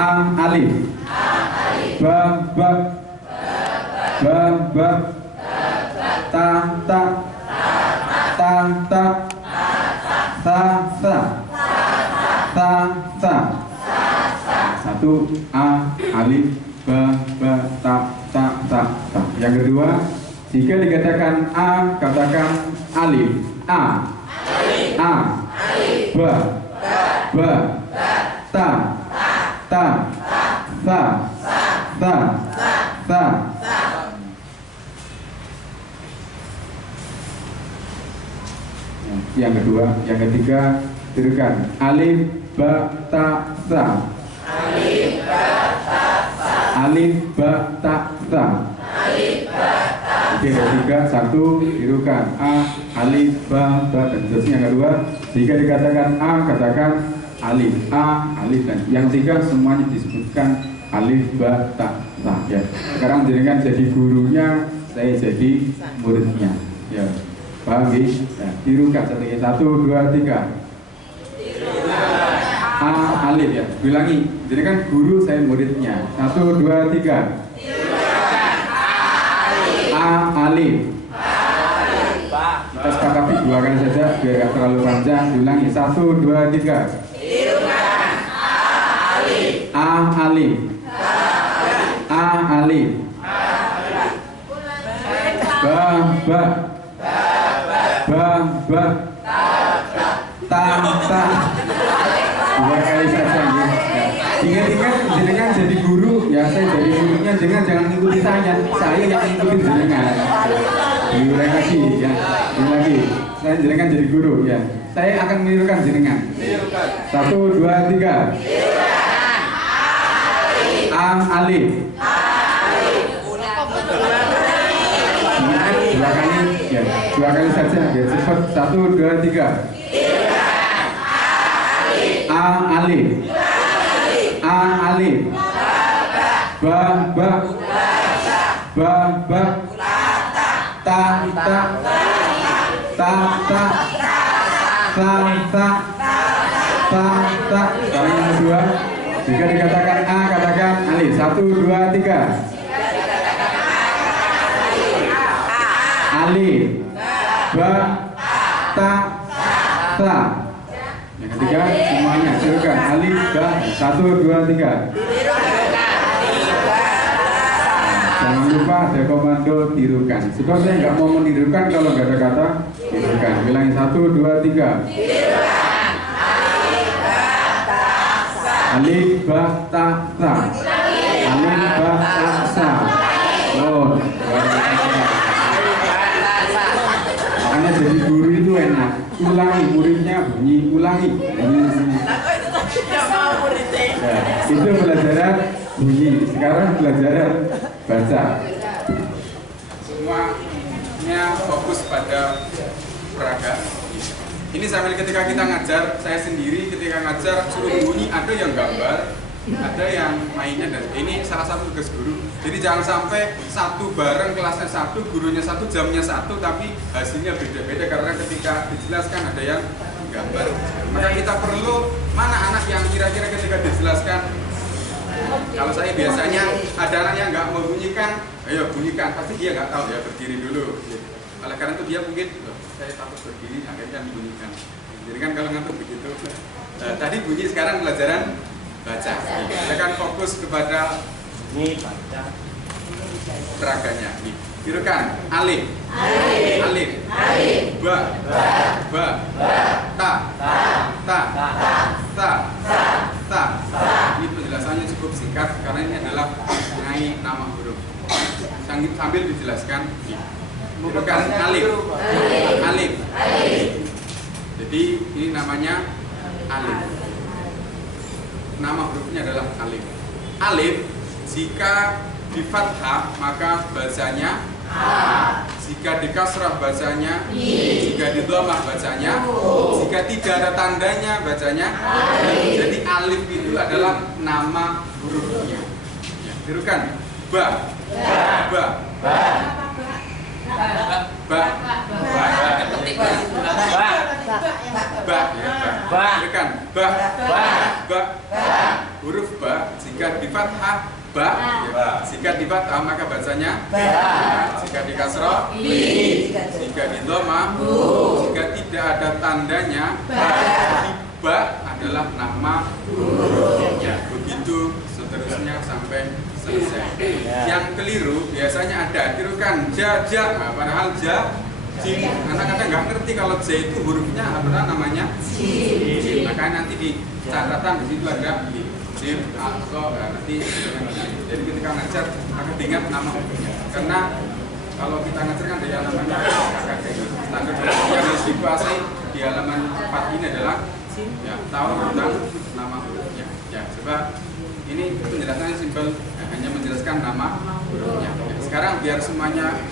alif. Ba ba. Ba ba. Ta ta. Ta ta. Sa sa. Sa sa. Satu alif. Ba ba ta ta ta ta. Yang kedua, jika dikatakan katakan alif. A. Ba ba. Ta ta. Sa sa sa. Yang kedua, yang ketiga, tirukan alif ba ta sa. Alif ba ta sa. Alif ba ta sa. Alif ba ta. Oke, yang ketiga, satu, tirukan alif ba ta dan seterusnya. Yang kedua, jika dikatakan katakan alif alif, dan yang tiga semuanya disebutkan alif ba ta sa. Ya. Sekarang jenengan jadi gurunya, saya jadi muridnya. Ya. Paham ya? Nah, tirukan satu, dua, tiga. Alif ya. Bilangi. Jadi kan guru, saya muridnya. Satu, dua, tiga. Alif. Kita sepakati dua kali saja biar gak terlalu panjang. Diulangi. Satu, dua, tiga. Alif. Alif. Ba. Ba ta ta. Dua kali saja ya. Ingat-ingat jenengan jadi guru ya, saya jadi gurunya, jangan ngikuti saya yang ngikutin jenengan. Diulang lagi ya, lagi. Saya jenengan jadi guru ya. Saya akan menirukan jenengan. Satu, dua, tiga. Alif. Dua kali ya, dua kali saja biar cepat. Satu, dua, tiga. Alif. Alif. Ba ba. Ba ba. Ta ta. Ta ta. Sa sa. Sa sa. Sekarang yang kedua, jika dikatakan katakan alif. Satu, dua, tiga. Alif. Ba ta sa. Yang ketiga semuanya silakan alif ba. Satu, dua, tiga. Jangan lupa ada komando tirukan. Sebab saya nggak mau menirukan kalau nggak ada kata tirukan. Bilangin satu, dua, tiga. Alif ba ta sa. Alif ba ta sa. Oh, makanya jadi guru itu enak. Ulangi, muridnya bunyi, ulangi. Ya, itu pelajaran bunyi. Sekarang pelajaran baca. Semuanya fokus pada peraga. Ini sambil ketika kita ngajar, saya sendiri ketika ngajar suruh bunyi, ada yang gambar, ada yang mainnya, dan ini salah satu tugas guru. Jadi jangan sampai satu bareng kelasnya satu, gurunya satu, jamnya satu, tapi hasilnya beda-beda karena ketika dijelaskan ada yang gambar. Maka kita perlu mana anak yang kira-kira ketika dijelaskan. Kalau saya biasanya ada anak yang nggak membunyikan, ayo bunyikan, pasti dia nggak tahu ya, berdiri dulu. Oleh karena itu dia mungkin, saya takut berdiri, akhirnya membunyikan. Jadi kan kalau ngantuk begitu. Tadi bunyi, sekarang pelajaran baca. Kita kan fokus kepada peraganya. Tirukan alif. Alif. Ba. Ba. Ta. Ta. Sa. Sa. Ini penjelasannya cukup singkat karena ini adalah mengenai nama huruf. Sambil dijelaskan. Tirukan alif. Alif. Jadi ini namanya alif. Nama hurufnya adalah alif. Alif jika di fathah maka bacanya A. Jika di kasrah bacanya I. Jika di dhammah bacanya O. Jika tidak ada tandanya bacanya I. Jadi alif itu adalah nama hurufnya. Ya, tirukan ba. Ba. Ba. Ba. Ba. Tirukan ba. Ba. Ba. huruf ba, jika di fathah ba, jika di fathah maka bacanya ba, jika di kasroh bi, jika di dhamma bu, jika tidak ada tandanya ba adalah nama hurufnya. Begitu seterusnya sampai selesai. Yang keliru biasanya ada tirukan ja, nah, padahal ja jim. Anak-anak nggak ngerti kalau j itu hurufnya apa namanya jim. Makanya nanti di catatan di situ ada jim atau nanti. Jadi ketika ngajar maka diingat nama hurufnya. Karena kalau kita ngajar kan ada namanya standar yang harus dikuasai di halaman 4 ini adalah ya, tahu tentang nama hurufnya. Ya, coba ini penjelasannya simpel, hanya menjelaskan nama hurufnya. Ya, sekarang biar semuanya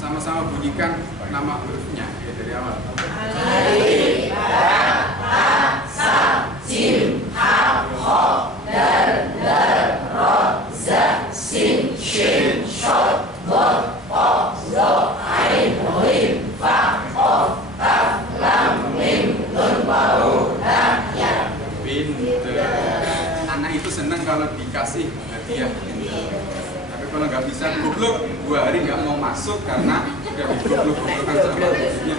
sama-sama bunyikan nama hurufnya ya, dari awal. Alif, ba, ta, sa, jim, ha, ho, dal, ro, za, sin, shin, shod, dot, po, zo, ain, mim, fa, qaf, kaf, lam, mim, nun, waw, lam, ya. Pinter. Anak itu senang kalau dikasih hadiah. Tapi kalau nggak bisa goblok, 2 hari nggak mau masuk karena udah digoblok-goblokan sama gurunya.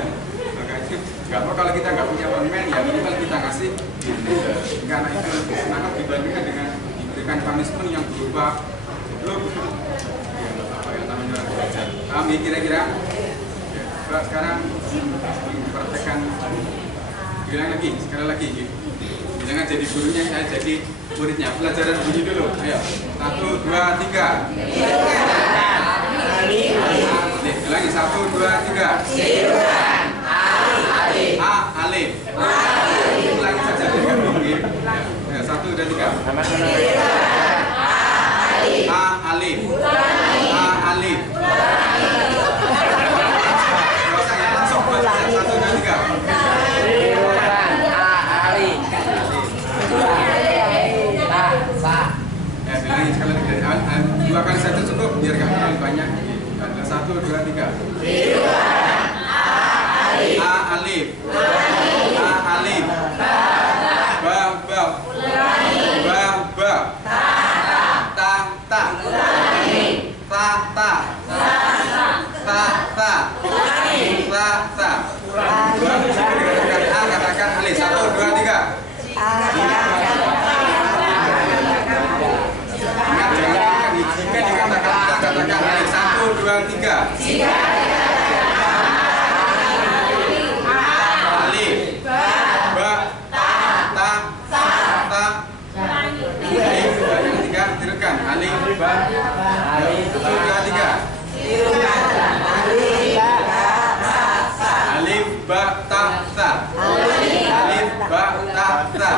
Makanya nggak apa kalau kita nggak punya permen ya minimal kita ngasih pinter. Karena itu lebih semangat dibandingkan dengan diberikan punishment yang berupa goblok. Ya nggak apa yang namanya orang belajar. Paham ya kira-kira? Ya, coba sekarang praktekkan. Bilang lagi, sekali lagi. Jangan jadi gurunya, saya jadi muridnya. Pelajaran bunyi dulu. Ayo. 1, 2, 3. Lagi 1, 2, 3. A, alif. Ulangi saja dengan mungkin. 1, 2, 3. A, alif. A, alif. Langsung 1, 2, 3. Ya, bilangin sekali lagi dari awal. 2 kali saja cukup biar gak terlalu banyak. Ada 1, 2, 3. A alif. A alif. Ba ba. Ba ba. Ta ta. Ta ta. Ta ta. Ta ta. Katakan alif. 1, 2, 3. Jika dikatakan alif 1, 2, 3. Alif, ba, ta, ta. Alif, yang 3 tirukan. Alif, ba, 1, 2, 3. Alif, ba, ta, ta. Alif, ba, ta, ta.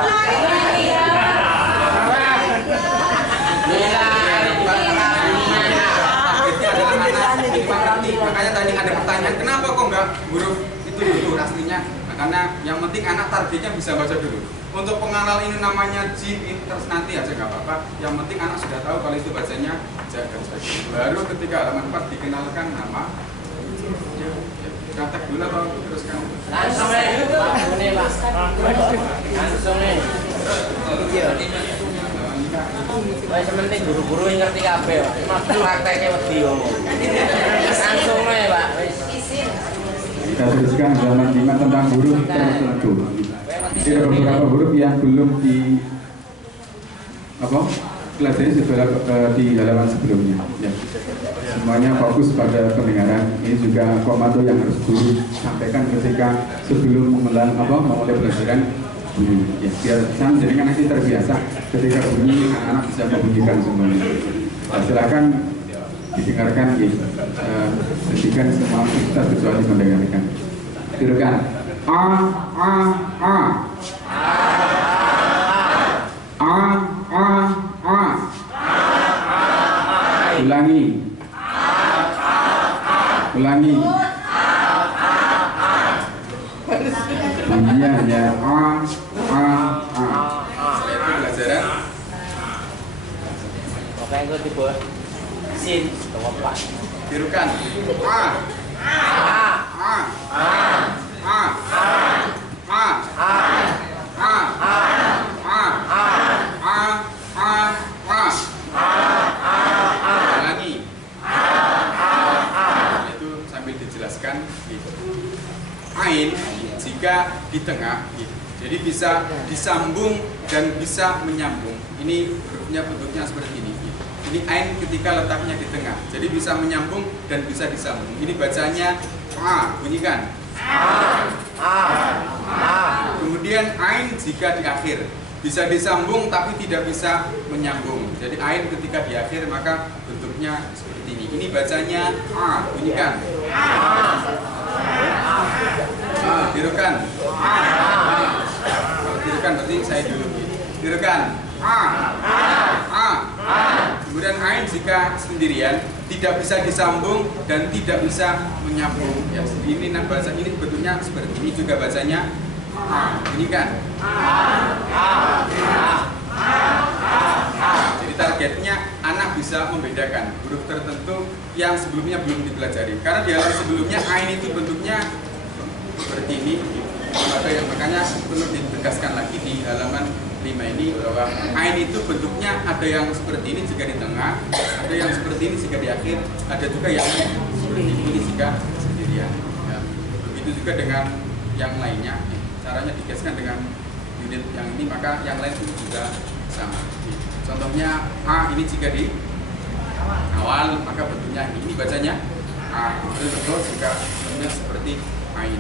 Makanya tadi ada pertanyaan, kenapa kok nggak huruf itu dulu aslinya? Nah, karena yang penting anak targetnya bisa baca dulu. Untuk pengenal ini namanya jim, ini terus nanti aja nggak apa-apa. Yang penting anak sudah tahu kalau itu bacanya ja dan sebagainya. Baru ketika halaman 4 dikenalkan nama. Ya, praktek dulu atau teruskan? Langsung nih, Pak. Langsung nih. Wah, sementing guru-guru yang ngerti kabeh, Pak. Mas prakteknya wedi yo. Langsung nih, Pak. Kita teruskan halaman 5 tentang huruf tertentu. Jadi ada beberapa huruf yang belum di pelajari di halaman sebelumnya. Ya. Semuanya fokus pada pendengaran. Ini juga komando yang harus guru sampaikan ketika sebelum memulai pelajaran. Ya, biar saya menjadikan nanti terbiasa ketika bunyi anak-anak bisa membunyikan semuanya. Nah, silakan didengarkan, hentikan semua kita kecuali mendengarkan. Tirukan. A a a. A a a. Ulangi. Ulangi. Bunyinya hanya a a a. Setelah itu pelajaran. Oke, itu tipe sin, tepat. Tirukan. A a a a a a a a a di tengah. Jadi bisa disambung dan bisa menyambung. Ini hurufnya bentuknya seperti ini. Ini ain ketika letaknya di tengah. Jadi bisa menyambung dan bisa disambung. Ini bacanya a, bunyikan. Kemudian ain jika di akhir bisa disambung tapi tidak bisa menyambung. Jadi ain ketika di akhir maka bentuknya seperti ini. Ini bacanya a, bunyikan. Tirukan. Kalau tirukan berarti saya dulu. Tirukan. Kemudian ain jika sendirian tidak bisa disambung dan tidak bisa menyambung. Ya, ini bahasa ini bentuknya seperti ini juga bacanya bunyikan. Jadi targetnya anak bisa membedakan huruf tertentu yang sebelumnya belum dipelajari. Karena di halaman sebelumnya ain itu bentuknya seperti ini. Maka yang makanya perlu ditegaskan lagi di halaman 5 ini bahwa ain itu bentuknya ada yang seperti ini jika di tengah, ada yang seperti ini jika di akhir, ada juga yang seperti ini jika sendirian. Ya. Begitu juga dengan yang lainnya. Caranya dikasihkan dengan unit yang ini, maka yang lain itu juga sama. Contohnya a ini jika di awal maka bentuknya ini bacanya a. Betul jika bentuknya seperti ain.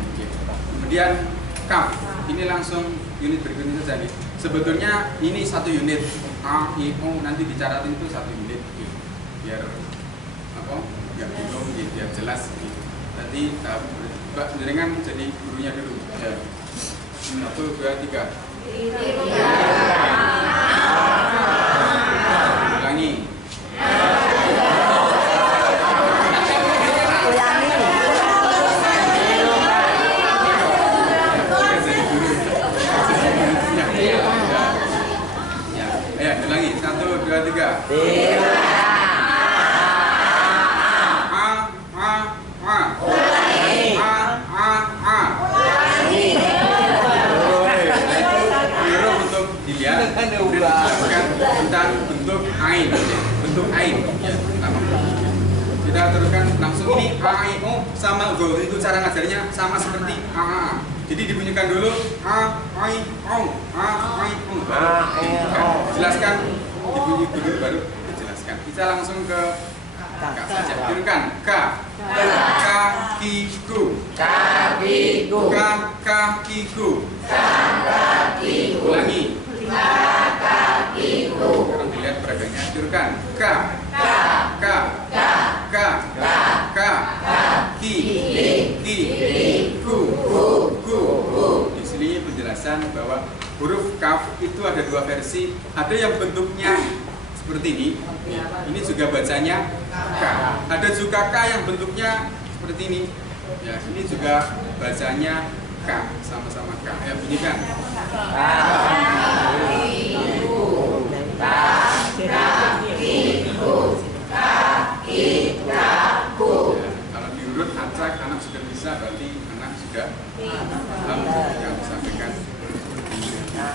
Kemudian kaf ini langsung unit berikutnya saja nih. Sebetulnya ini satu unit a, i, o nanti dicaratin itu satu unit biar apa? Biar bingung, biar jelas. Nanti Mbak jenengan jadi gurunya dulu. Ya. 1, 2, 3. Ulangi. Ayo, ulangi. 1, 2, 3. Tentang bentuk ain, bentuk ain. Ya, kita teruskan langsung ini a, i, o sama itu cara ngajarnya sama seperti a, a. Jadi dibunyikan dulu a, i, o, a, i, o. Jelaskan, dibunyi dulu baru dijelaskan. Kita langsung ke k saja. Tirukan k, kakiku, kakiku, kakiku, kakiku. Ulangi. Kakiku. Sekarang dilihat peraganya. Tirukan k, ki, ku. Di sini penjelasan bahwa huruf kaf itu ada dua versi. Ada yang bentuknya seperti ini. Ini juga bacanya k. Ada juga k yang bentuknya seperti ini. Ya, ini juga bacanya k, sama-sama k. Ya, bunyikan. Kalau diurut acak anak sudah bisa, berarti anak sudah paham yang disampaikan.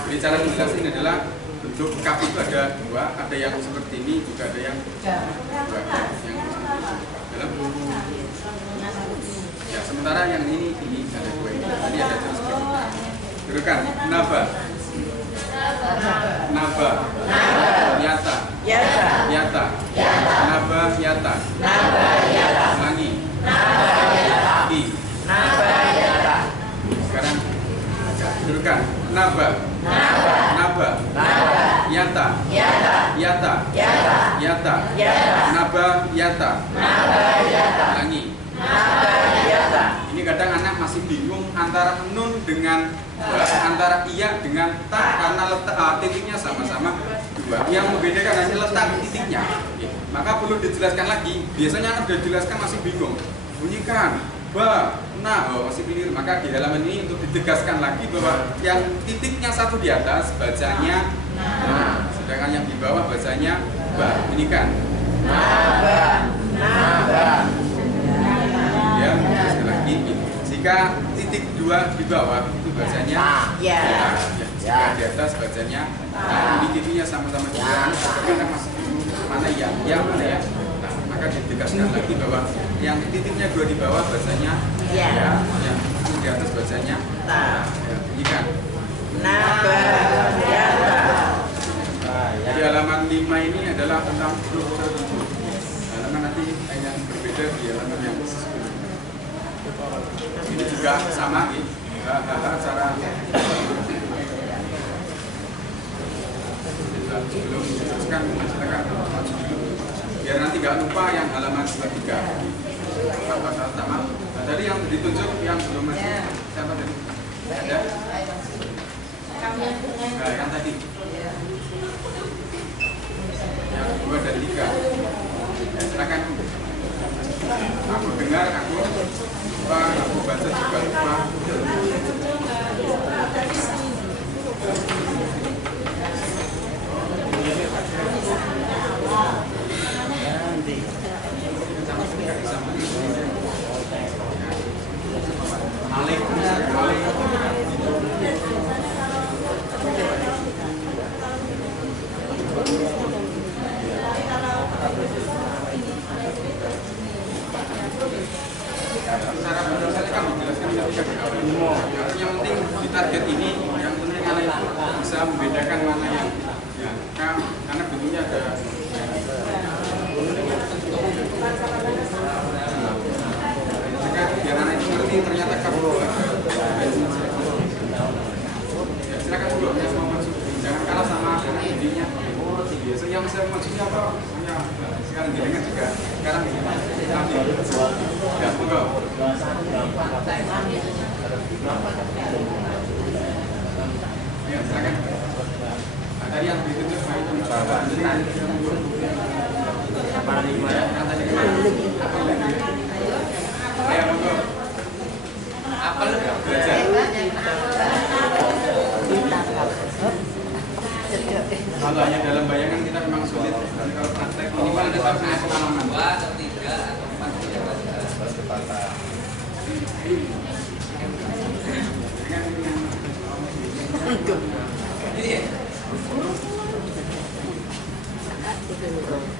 Jadi cara menjelaskan ini adalah bentuk kaf itu ada dua, ada yang seperti ini, juga ada yang dua, yang dalam. Ya, sementara yang ini ada dua ini. Tadi ada terus Tirukan naba, naba, yata, yata, naba, yata, ulangi, ki, sekarang tirukan naba, naba, yata, yata, naba, yata, ulangi. Ini kadang anak masih bingung antara nun dengan antara iya dengan ta karena letak titiknya sama-sama dua. Yang membedakan hanya letak titiknya. Maka perlu dijelaskan lagi. Biasanya anak sudah dijelaskan masih bingung. Bunyikan ba, nah, masih keliru. Maka di halaman ini untuk ditegaskan lagi bahwa yang titiknya satu di atas bacanya na, sedangkan yang di bawah bacanya ba. Bunyikan. Ya, sekali lagi. Jika titik dua di bawah itu bacanya ya. Jika di atas bacanya ini titiknya sama-sama juga. Kadang masih mana ya, mana ya. Nah, maka ditegaskan lagi bahwa yang titiknya dua di bawah bacanya ya, yang di atas bacanya ya. Ikan. Nabayata. Di halaman 5 ini adalah tentang huruf tertentu. Halaman nanti yang berbeda di halaman yang 10. Ini juga sama nih, hal-hal cara sebelum diteruskan silakan maju dulu. Biar nanti nggak lupa yang halaman 23. Apa sama? Nah, tadi yang ditunjuk yang belum masuk siapa tadi? Ada? Nah, yang tadi. Yang 2 dan 3. Ya, silakan. Aku dengar, aku lupa, aku baca juga lupa. Cara penyelesaian kan dijelaskan ketika di awal. Yang penting di target ini, yang penting anak itu bisa membedakan mana yang karena bentuknya ada. Biar anak itu ngerti ternyata kamu ya, silakan dulu yang mau maju, jangan kalah sama anak dirinya. Biasa yang saya majunya apa? Ya, sekarang didengar juga. Sekarang ini nanti ya monggo. Ya silakan. Tadi yang ditunjuk itu yang tadi kemana? Ya monggo. Apel belajar. Kalau hanya dalam bayangan kita memang sulit. Dan kalau praktek minimal kita punya pengalaman. 2 atau 3 atau 4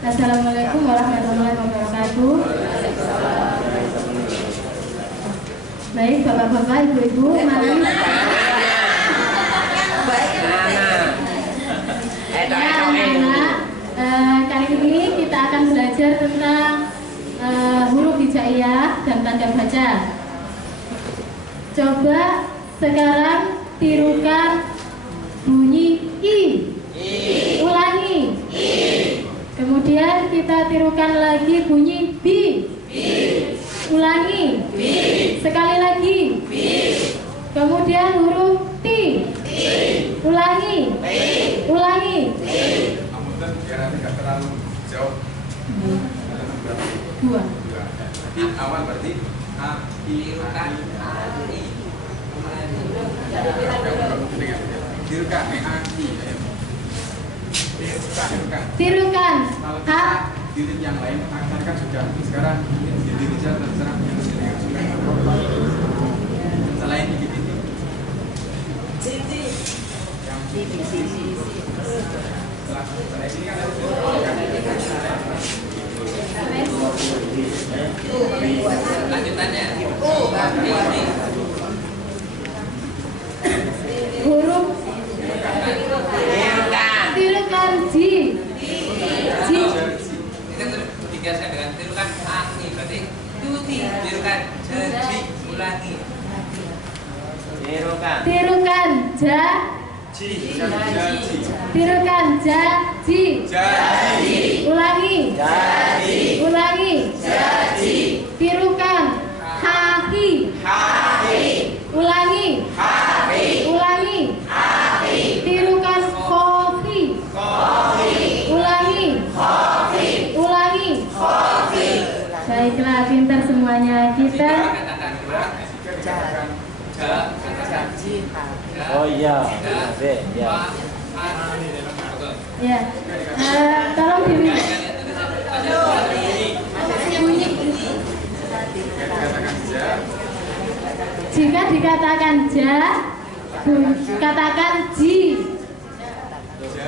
Assalamualaikum warahmatullahi wabarakatuh. Baik, bapak-bapak, ibu-ibu, mana? Kali ini kita akan belajar tentang huruf hijaiyah dan tanda baca. Coba sekarang tirukan bunyi I. Ulangi. Kemudian kita tirukan lagi bunyi B. Ulangi. Sekali lagi. Kemudian huruf T. Ulangi. Ulangi. Biar nanti nggak terlalu jauh. 2. Di awal berarti A, I, A, I. Tirukan A, I. Tirukan A. Titik yang lain, tadi kan sudah. Sekarang di Indonesia terserah yang suka. Selain di titik. Setelah ini kan lanjutannya huruf tirukan J. J. Itu digeser dengan tirukan A-I berarti tirukan J, ulangi. Tirukan Ja. Tirukan Ja, Ji. Ulangi. Ulangi. Tirukan Hahi. Ulangi. Ulangi. Tirukan Kofi. Ulangi. Ulangi. Baiklah, pintar semuanya kita. Oh iya, ya. Ya, tolong bunyi. Jika dikatakan ja, katakan ji.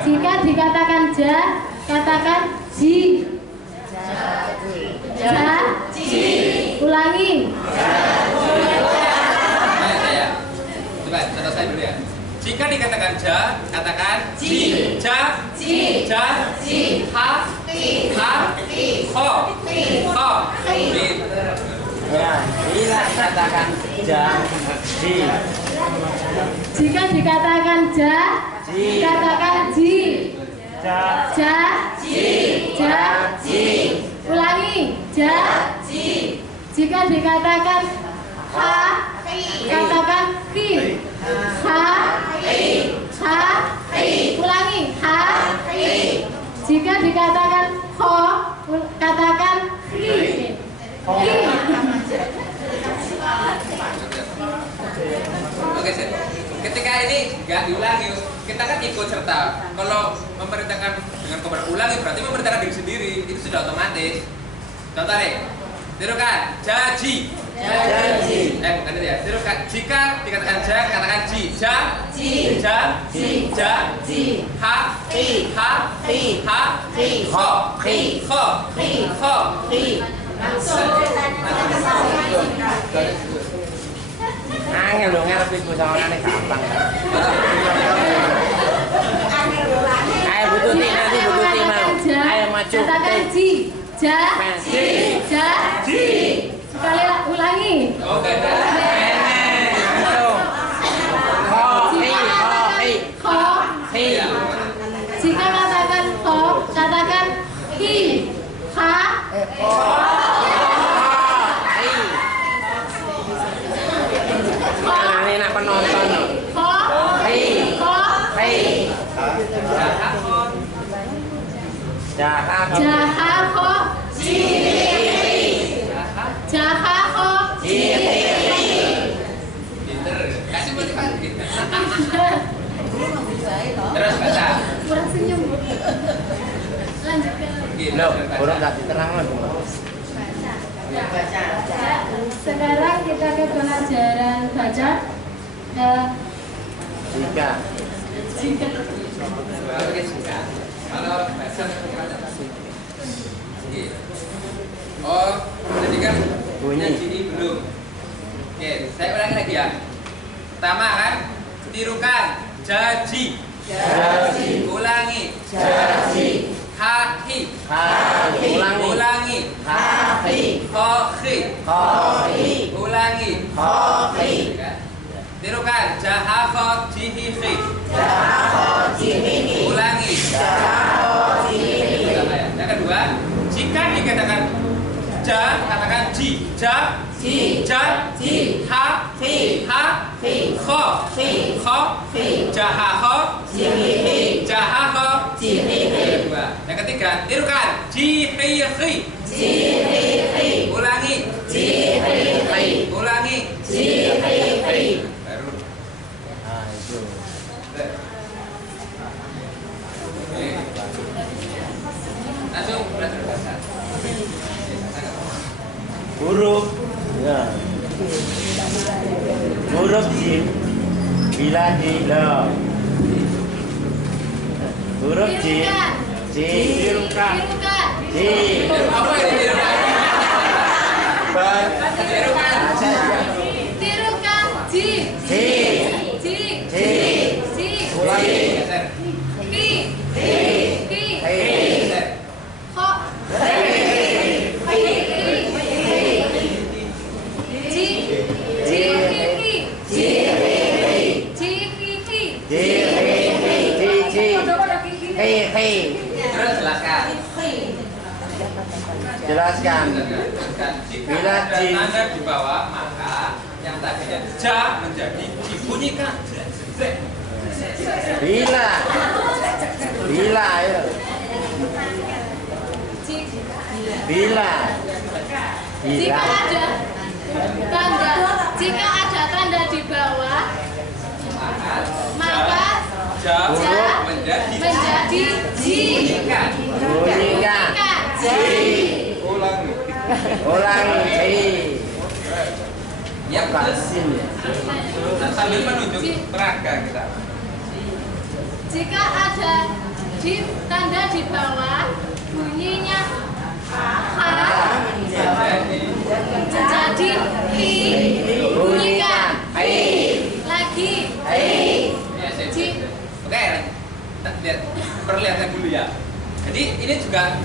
Jika dikatakan ja, katakan ji. Ja, ji. Ulangi. Coba selesai dulu ya. Jika dikatakan ja, katakan Ji. ja, Ji. ja, Ji. ha, Ki. ha, Ki. ho, Ki. ho. Ki. Ya, bila katakan ja, ji. Jika dikatakan ja, Ji. katakan ji. Ja, Ja, Ji. ja. Ji. Ulangi, ja. Ji. Jika dikatakan ha, katakan ki. Ha, ha. Ulangi, ha. Jika dikatakan ho, katakan ki. Ki. Oke, Sir. Ketika ini nggak diulangi, kita kan ikut serta. Kalau memerintahkan dengan komentar ulangi berarti memerintahkan diri sendiri, itu sudah otomatis. Contoh nih, tirukan jaji. Jaji. Bukan itu ya. Tirukan jika dikatakan ja, katakan ji. Ja, Ji. ja, Ji. ja, Ji. ha, Ki. ha, Ki. ha, Ki. ho, Ki. ho, Ki. ho. Ki. angel dong ngarep iku sawanane gampang. Ayo bututi nanti bututi mau. Ayo maju. Katakan ji. Ja. Ji. Ja. Ji. Sekali ulangi. Oke, Langsung. Ho, hi, ho, hi. Ho. Hi. Jika katakan ho, katakan hi. Ha. Hi. Nah, ini nak penonton loh. Ho. Hi. Ho. Hi. Jaha, ho. Jaha ho. Jaha ho. pinter. Kasih motivasi. Terus baca. Kurang senyum. Lanjutkan. Loh, burung nggak diterang loh. Sekarang kita ke pelajaran baca. Jika Jika Oke, singkat. Kalau bahasa oh, jadi kan Bunyi. ini belum. Oke, saya ulangi lagi ya. Pertama kan, tirukan jaji. Jaji. Ulangi. Jaji. Hahi. Hahi. Ulangi. Hahi. Hohi. Hohi. Ulangi. Hohi. Tirukan jahaho jihihi. Jihihi. Ulangi. Yang kedua, jika dikatakan ja, katakan ji. Ja, Ji. ja, Ji. ha, Hi. ha, Hi. ho, Hi. ho, Hi. jahaho, Jihihi. jahaho. Jihihi. Yang kedua, yang ketiga, tirukan jihihi. Jihihi. Ulangi. Jihihi. Ulangi. Jihihi. Baru. Nah, itu. Oke. Langsung belajar bahasa. Huruf ya. Huruf jim bila di lo. Huruf jim Tirukan. ji. Apa ini tirukan? Tirukan. Tirukan ji. Ji. Ji. Ji. Ji. Ulangi. Geser. Ki. Ki. Geser. Ho. Ji. Ji. Ji. Ji. Ji. Ji. Ji. Hei, hei. Terus jelaskan. Jelaskan. Jika Bila ada jin. tanda di bawah, maka yang tadinya ja menjadi dibunyikan. Bila. Bila ayo. Bila. Jika ada tanda di bawah, maka Ja ja menjadi menjadi ji. bunyikan. Bunyikan. Ji. Ulangi. Ulangi. Ji. Ya, betul. Kasin. Nah, sambil menunjuk peraga kita. Jika ada tanda di bawah, bunyinya ha jadi hi. Bunyikan Hei. lagi. Ya, sip. perlihatkan dulu ya. Jadi ini juga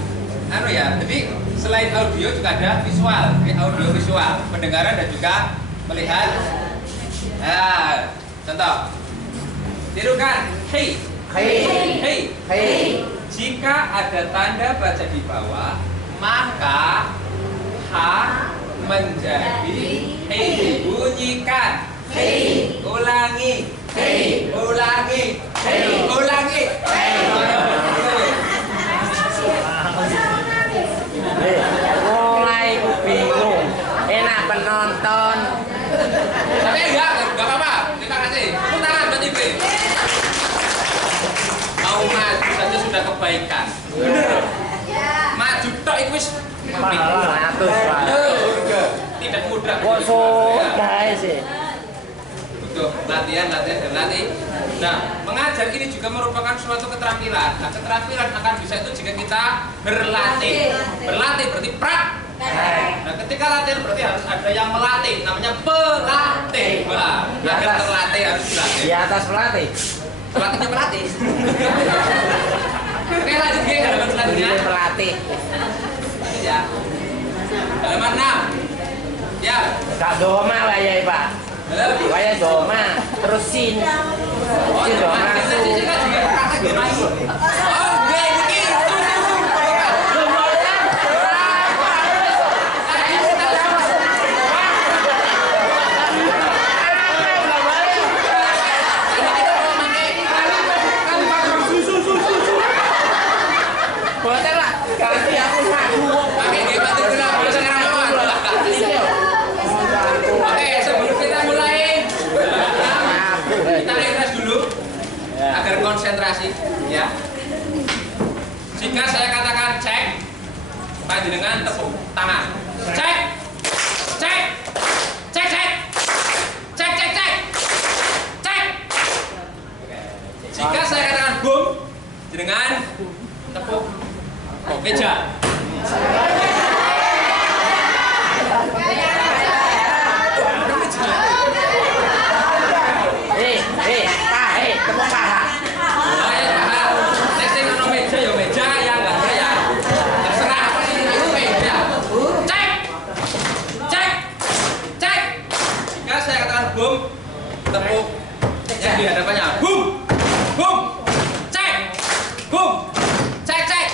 anu ya. Jadi selain audio juga ada visual, audio visual, pendengaran dan juga melihat. Nah, contoh. Tirukan. Hei. Hei. Hei. Hei. Jika ada tanda baca di bawah, maka ha menjadi hei. Bunyikan. Hei. Ulangi. Hei. Ulangi. Hei. Ulangi. Hei. Mulai bingung. Enak penonton. Tapi enggak apa-apa. Terima kasih. Tepuk tangan buat Ibu. Mau maju saja sudah kebaikan. Bener. Maju tok iku wis 100 Pak. tidak mudah. Kok sudah sih? Butuh latihan dan latih. Nah, mengajar ini juga merupakan suatu keterampilan. Nah, keterampilan akan bisa itu jika kita berlatih. Berlatih berarti praktek. Nah, ketika latihan berarti harus ada yang melatih, namanya pelatih. Wah, agar terlatih harus dilatih. Di atas pelatih. Pelatihnya pelatih. Oke, lanjut ke halaman selanjutnya. Ini pelatih. Ya. Halaman 6. Ya. Kak Doma wayai Pak. Halo. Wayai Doma. Terus sin. Oh, Sin Doma. Boleh lah. Ganti aku maju. Oke, sebelum kita mulai, kita refresh dulu agar konsentrasi, ya. Jika saya katakan cek, panjenengan tepuk tangan. Cek, cek, cek, cek, cek, cek, cek, cek. Jika saya katakan boom, jenengan tepuk meja. Tepuk paha. Sing ono meja ya meja, ya enggak ada ya. Terserah itu meja. Cek. Cek. Cek. Jika saya katakan boom, tepuk yang di hadapannya. Boom. Boom. Cek. Boom. Cek cek.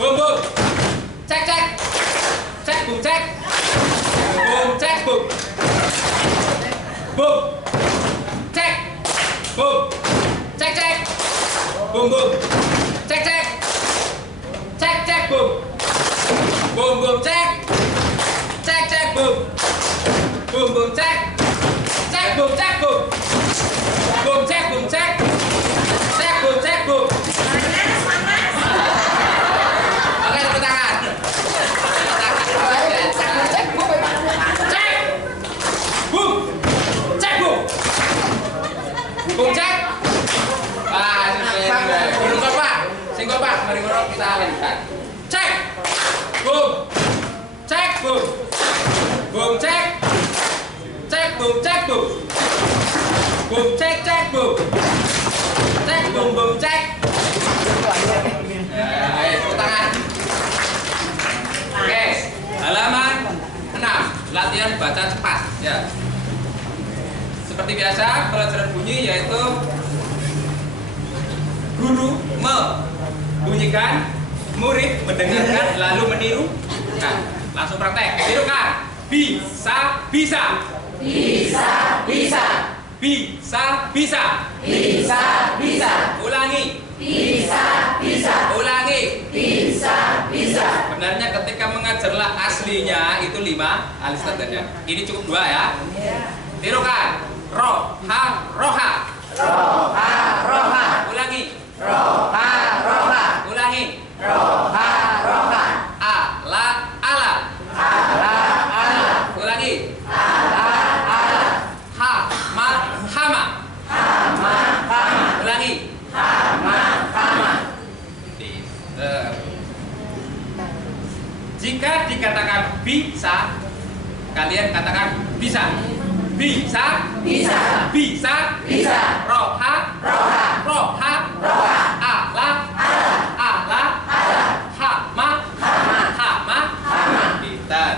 Boom boom. Cek cek. Cek boom cek. Boom cek boom. Boom. Cek. Boom. Cek cek. Boom boom. Cek cek. Cek cek boom. Boom boom cek. Cek cek boom. Boom boom cek. Cek boom cek boom. Boom cek boom cek. Cek boom cek boom. Oke, tepuk tangan. Cek boom. Cek. Boom. Cek boom. Boom cek. Sing Pak, mari ngono kita lanjutkan. Cek. Boom. Cek boom. Boom cek. Cek boom cek boom. Boom cek cek boom. Cek boom boom cek. Ayo tepuk tangan. Oke, halaman 6, latihan baca cepat ya. Seperti biasa, pelajaran bunyi yaitu guru membunyikan, murid mendengarkan lalu meniru. Nah, langsung praktek. Tirukan. Bisa, bisa. Bisa, bisa. Bisa, bisa. Bisa, bisa. Ulangi. Bisa, bisa. Ulangi. Bisa, bisa. Sebenarnya ketika mengajarlah aslinya itu 5 alis tandanya. Ini cukup 2 ya. Tirukan. Roha, roha. Roha, roha. Ulangi. Roha, roha. Ulangi. Roha, roha. Ala, ala. Ala, ala. Ulangi. Ala, ala. Hama, hama. Hama, hama. Ulangi. Hama, hama. Jika dikatakan bisa, kalian katakan bisa. Bisa. Bisa. Bisa. Bisa. Roha. Roha. Roha. Roha. Ala. ala, ala, hama, hama, pintar.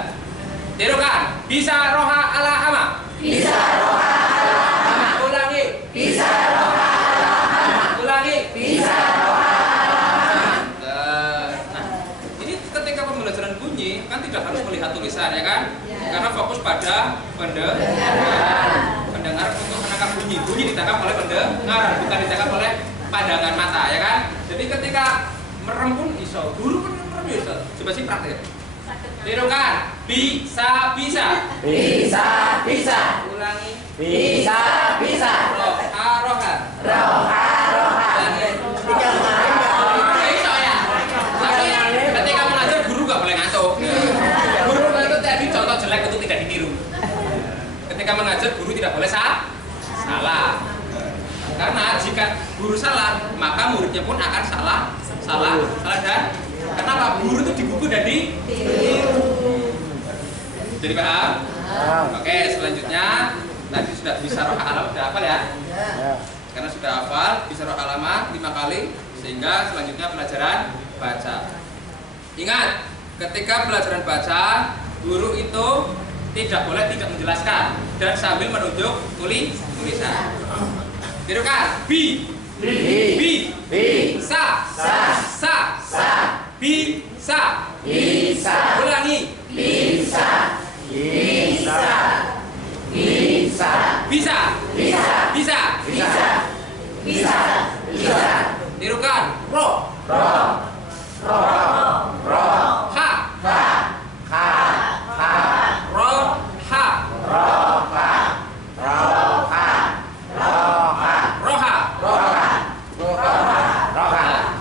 Tirukan, bisa roha ala hama. Bisa roha ala hama. Ulangi. Bisa roha ala hama. Ulangi. Bisa roha ala hama. Nah, ini ketika pembelajaran bunyi kan tidak harus melihat tulisan ya kan? Karena fokus pada pendengaran. Pendengar untuk menangkap bunyi. Bunyi ditangkap oleh pendengaran, bukan ditangkap oleh pandangan mata ya kan? Jadi ketika merem pun iso, guru pun merem iso. Coba sih praktek. Tirukan, bisa, bisa. Bisa, bisa. Ulangi. Bisa, bisa. Roha, roha. Roha, roha. Ya iso ya. Tapi ketika mengajar guru nggak boleh ngantuk. Guru itu tadi contoh jelek itu tidak ditiru. Ketika mengajar guru tidak boleh salah. Karena jika guru salah, maka muridnya pun akan salah dan kenapa guru itu digugu dan ditiru. Jadi paham? Oke, selanjutnya tadi sudah bisa roh alam sudah hafal ya? Karena sudah hafal bisa roh alamat 5 kali, sehingga selanjutnya pelajaran baca. Ingat, ketika pelajaran baca, guru itu tidak boleh tidak menjelaskan dan sambil menunjuk tulisan. Tirukan, bi, sa, bisa. Ulangi, bisa. Tirukan, ro, ha, roha.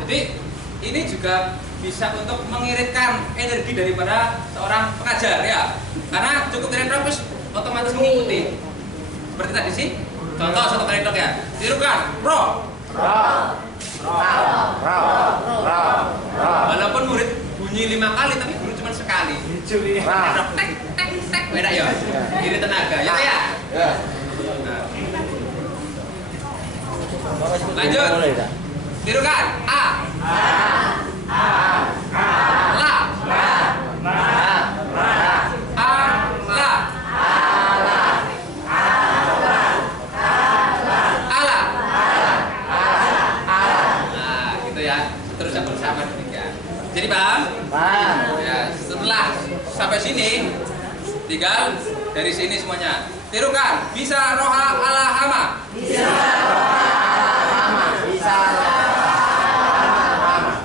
Jadi ini juga bisa untuk mengiritkan energi daripada seorang pengajar ya. Karena cukup dari terus otomatis mengikuti. Seperti tadi sih. Contoh satu kali dok ya. Tirukan, ro. Walaupun murid bunyi 5 kali tapi guru cuma sekali. Tek tek tek. Beda ya. Iri tenaga ya ya. Lanjut. Tirukan, a. La. Terusnya bersama demikian. Jadi paham? Paham. Ya, setelah sampai sini, tinggal dari sini semuanya. Tirukan, bisa roha ala hama. Bisa roha ala hama. Bisa roha ala hama.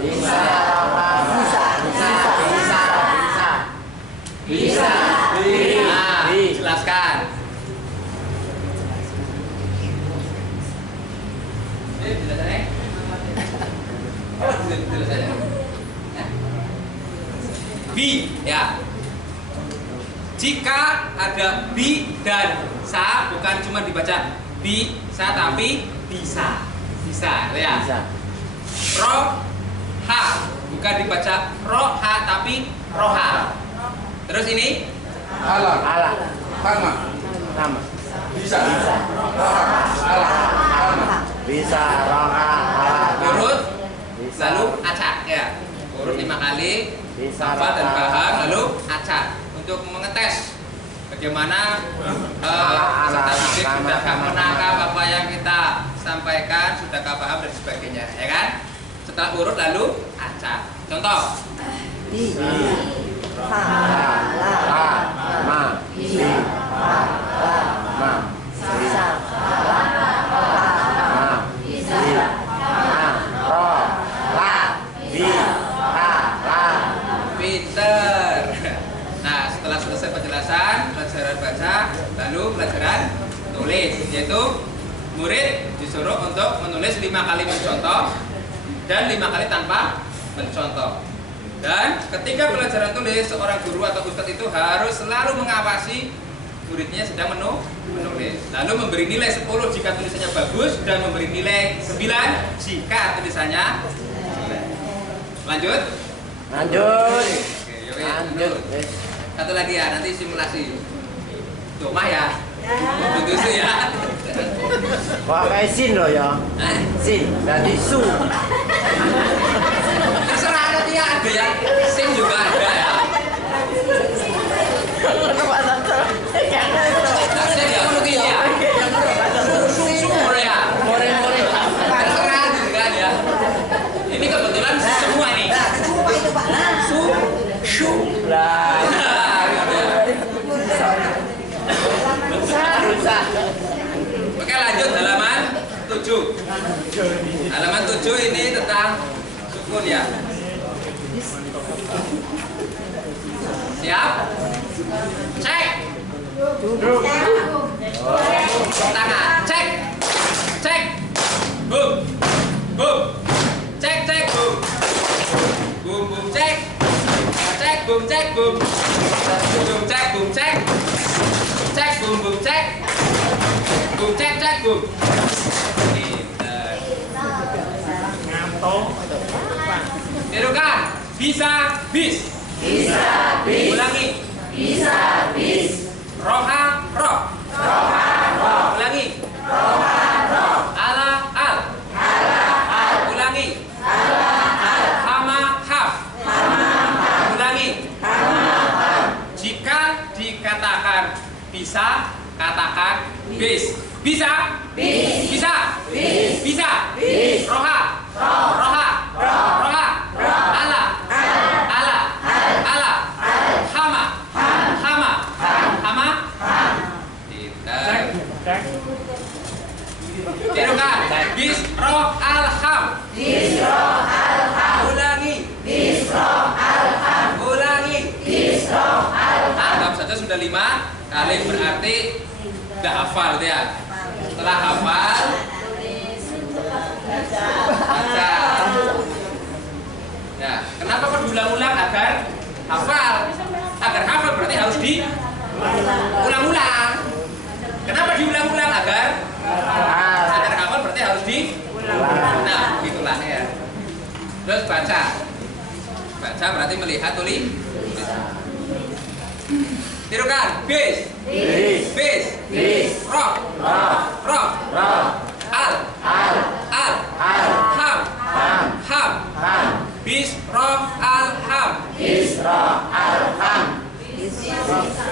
Bisa roha ala hama. Bisa roha bisa. Nah, jelaskan. Bi ya. Jika ada bi dan sa bukan cuma dibaca bisa tapi bisa ya. Ro ha bukan dibaca roha tapi roha. Terus ini Ala. Hama. Bisa. Bisa roha urut lalu acak ya. Urut 5 kali hafal dan paham lalu acak untuk mengetes bagaimana peserta didik sudahkah menangkap apa yang kita sampaikan, sudahkah paham dan sebagainya ya kan. Setelah urut lalu acak. Contoh pinter. Nah, setelah selesai penjelasan pelajaran baca, lalu pelajaran tulis, yaitu murid disuruh untuk menulis 5 kali mencontoh dan 5 kali tanpa mencontoh. Dan ketika pelajaran tulis, seorang guru atau ustadz itu harus selalu mengawasi muridnya sedang menulis. Lalu memberi nilai 10 jika tulisannya bagus dan memberi nilai 9 jika tulisannya jelek. Lanjut. Lanjut. Oke, yuk, lanjut. Satu lagi ya, nanti simulasi. Tuh, mah ya. Itu ya. Wah, kayak sin loh ya. Sin, berarti su. Terserah nanti ya, ada yang sin juga ada ya. Sin ya, mungkin ya. Sumur ya. Terserah juga kan ya. Ini kebetulan semua nih. Su. Lah. Susah. Oke, lanjut halaman 7. Halaman 7 ini tentang sukun ya. Siap? Cek. Tangan. Cek. Cek. Bum. Bum. Cek, cek, bum. Bum, bum, cek. Cek, bum, cek, bum. Bum, cek, bum, cek. Cek, bum, bum, cek. Bum, cek, cek, bum. Pinter. Tirukan. Bisa, bis. Bisa, bis. Ulangi. Bisa, bis. Roha, roh. Roha, roh. Ulangi. Roha, roh. Ala, al. Ala, al. Ulangi. Ala, al. Hama, haf. Hama, haf. Ulangi. Hama, haf. Jika dikatakan bisa, katakan bis. Bisa? Bis. Bisa? Bis. Bisa? Bis. Roha. Roh. Roha. Roh. Roha. Roh. Ala. Al. Ala. Al. Ala. Al. Hama. Ham. Hama. Ham. Hama. Ham. Pintar. Tirukan. Bis, roh, al, ham. Bis, roh, al, ham. Ulangi. Bis, roh, al, ham. Ulangi. Bis, roh, al, ham. Anggap saja sudah 5 kali berarti udah hafal gitu ya. Setelah hafal, baca. Ya, kenapa kok diulang-ulang agar hafal? Agar hafal berarti harus diulang-ulang. Kenapa diulang-ulang agar hafal berarti harus nah, begitulah ya. Terus baca. Baca berarti melihat tulis. Tirukan. Bis. Bis. Bis. Bis. Roh. Roh. Roh. Roh. Al. Al. Al. Al. Ham. Ham. Ham. Ham. Bis, roh, al, ham. Bis, roh, al, ham. Bis,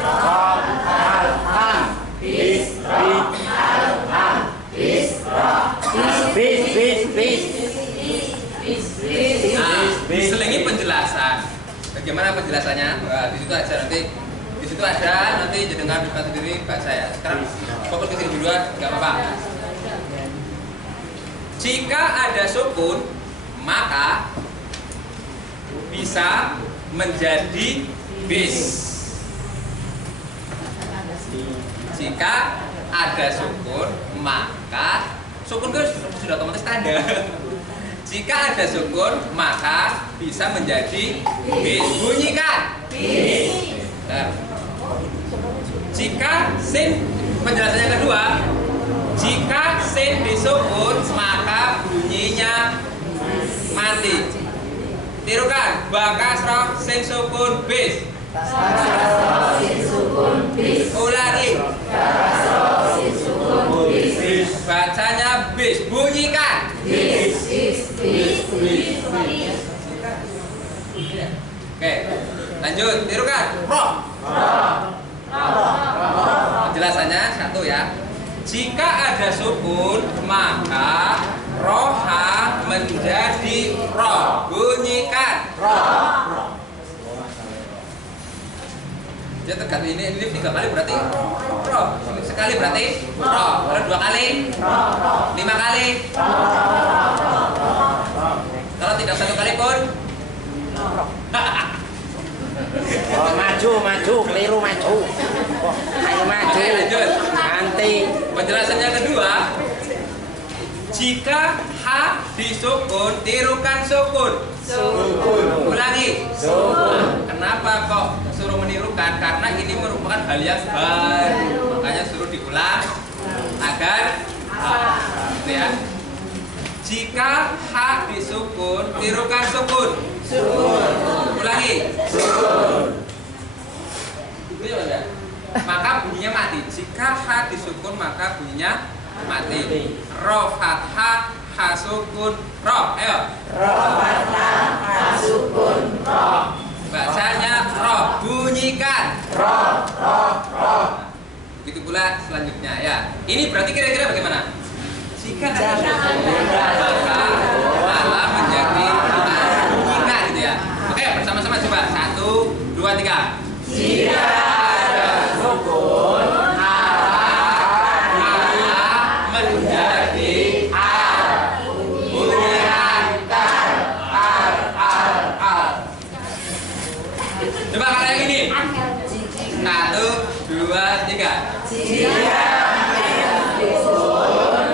roh, al, ham. Bis, roh, al, ham. Bis, roh, bis, bis. Nah, diselingi penjelasan. Bagaimana penjelasannya? Wah, di situ aja nanti. Di situ ada nanti dengar buka sendiri baca ya. Sekarang fokus ke sini dulu, nggak apa-apa. Jika ada sukun, maka bisa menjadi bis. Jika ada sukun, maka sukun itu sudah otomatis tanda. Jika ada sukun, maka bisa menjadi bis. Bunyikan. Bis. Jika sin, penjelasannya kedua, jika sin disukun, maka bunyinya mati. Tirukan. Bakas roh sin sukun bis. Ulangi. Bacanya bis. Bunyikan. Oke, lanjut. Tirukan. Roh. Penjelasannya satu ya. Jika ada sukun, maka roha menjadi roh. Bunyikan. Ya tergantung ini 3 kali berarti roh. Sekali berarti roh. Kalau 2 kali, 5 kali. Kalau tidak 1 kali pun. Oh, maju, keliru maju. Oh, ayo maju. Oke, lanjut. Nanti. Penjelasannya kedua, jika H disukun, tirukan sukun. Ulangi. Kenapa kok suruh menirukan? Karena ini merupakan hal yang baru, makanya suruh diulang agar gitu ya. Jika H disukun, tirukan sukun. Ulangi. Itu ya, maka bunyinya mati. Jika ha disukun maka bunyinya mati. Ro fathah ha sukun ro. Ayo. Ro fathah ha sukun ro. Bacanya ro, bunyikan Ro. Begitu pula selanjutnya ya. Ini berarti kira-kira bagaimana? Jika ada sukun maka malah menjadi bunyikan gitu ya. Oke, bersama-sama coba. 1, 2, 3. Jika ada sukun malah menjadi al. Bunyikan kal. Coba kalau yang ini. 1, 2, 3. Jika disukun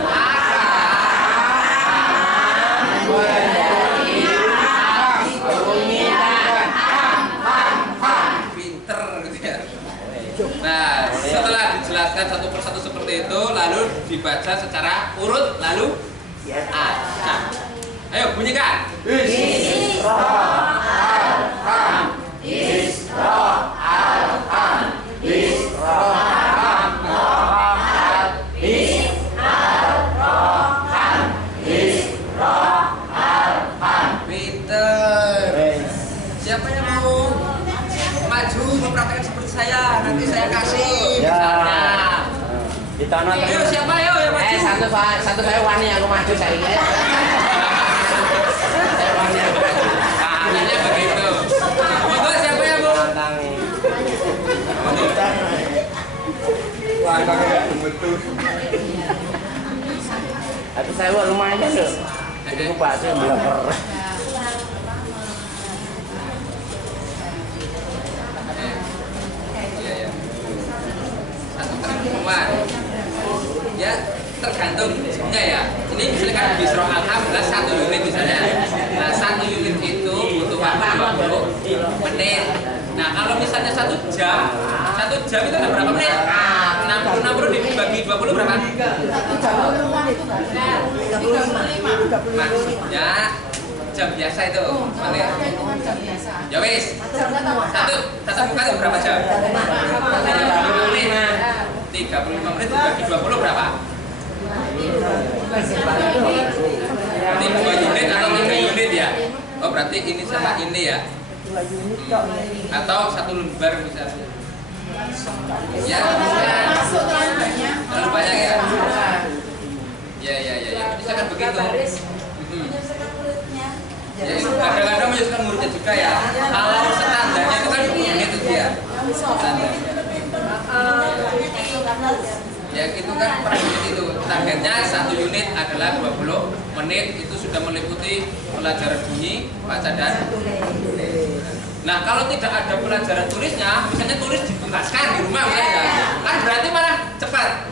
Pinter gitu ya. Nah, setelah dijelaskan satu persatu seperti itu, lalu dibaca secara urut, lalu acak. Ayo bunyikan. Pinter. Siapa yang mau maju mempraktekkan seperti saya? Nanti saya kasih misalnya. Ditono. Ayo siapa yo yang maju? Satu saya wani aku maju saya ini. Saya wani aku maju. Caranya begitu. Monggo siapa yang mau? Tantangi. Tapi saya lumayan loh. Jadi aku bakso bleper. Iya. Satu perempuan. Ya tergantung jenisnya ya. Ini misalkan Bisro Alhamdulillah 1 unit misalnya. Nah 1 unit itu butuh waktu 20 menit. Nah kalau misalnya 1 jam itu ada berapa menit? 60 dibagi 20 berapa? Maksudnya jam biasa itu menit. Ya wis. Satu muka itu berapa jam? 35 menit. 35 menit dibagi 20 berapa? Berarti 2 unit atau 3 unit ya? Oh berarti ini sama ini ya? Atau 1 lembar misalnya? Ya, terlalu banyak ya? Ya. Misalkan begitu. Ya, kadang-kadang menyusun muridnya juga ya. Kalau standarnya itu kan 20 menit itu ya. Standarnya. Ya itu kan per unit itu. Targetnya 1 unit adalah 20 menit. Itu sudah meliputi pelajaran bunyi, baca dan tulis. Nah kalau tidak ada pelajaran tulisnya, misalnya tulis ditugaskan di rumah misalnya, kan berarti malah cepat.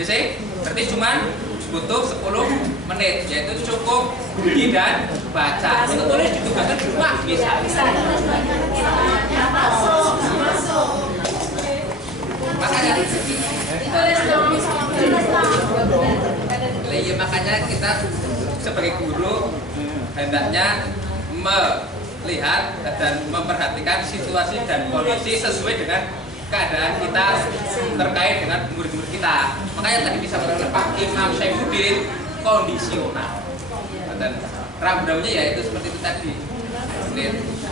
Ya sih? Berarti cuma butuh 10 menit, yaitu cukup bunyi dan baca. Untuk tulis ditugaskan di rumah bisa. Makanya iya, makanya kita sebagai guru hendaknya melihat dan memperhatikan situasi dan kondisi sesuai dengan keadaan kita terkait dengan murid-murid kita. Makanya tadi bisa oleh Pak Imam Saifuddin kondisional. Dan rambu-rambunya ya itu seperti itu tadi.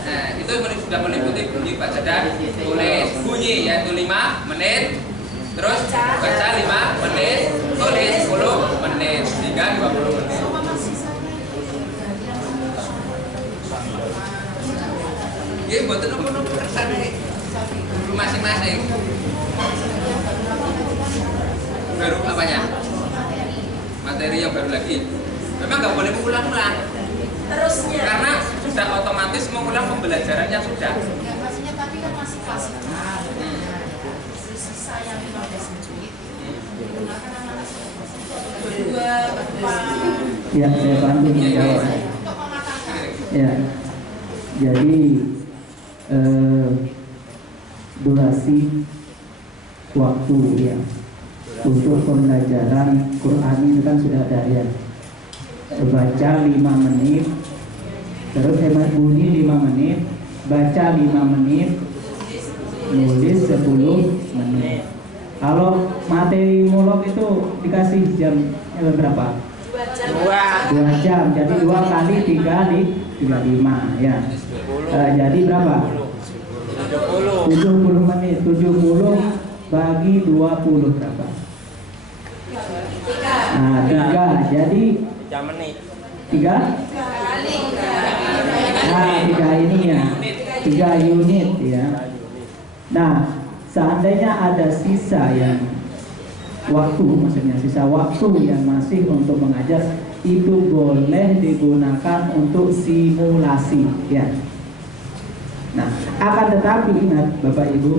Nah, itu sudah meliputi bunyi, baca dan tulis. Bunyi yaitu 5 menit, terus baca 5 menit, tulis 10 menit, hingga 20 menit. Ini buat nomor-nomor kersane guru masing-masing. Baru apanya? Materi yang baru lagi. Memang nggak boleh mengulang-ulang. Terusnya. Karena sudah otomatis mengulang pembelajaran yang sudah. Ya, maksudnya tapi kan masih fasih. Sisa yang 15 menit digunakan anak-anak berdua, berempat. Ya, saya bantu menjawab. Untuk mematangkan. Ya, jadi durasi waktu ya untuk pembelajaran Quran itu kan sudah ada ya. Baca 5 menit, terus hemat bunyi 5 menit, baca 5 menit, nulis 10 menit. Kalau materi mulok itu dikasih jam berapa? 2 jam. Jadi 2 kali 35 ya. Jadi berapa? 70 menit. 70 bagi 20 berapa? Nah, 3. Jadi 3 menit. 3? Nah, 3 ini ya. 3 unit ya. Nah, seandainya ada sisa yang waktu, maksudnya sisa waktu yang masih untuk mengajar, itu boleh digunakan untuk simulasi ya. Nah, akan tetapi ingat Bapak Ibu,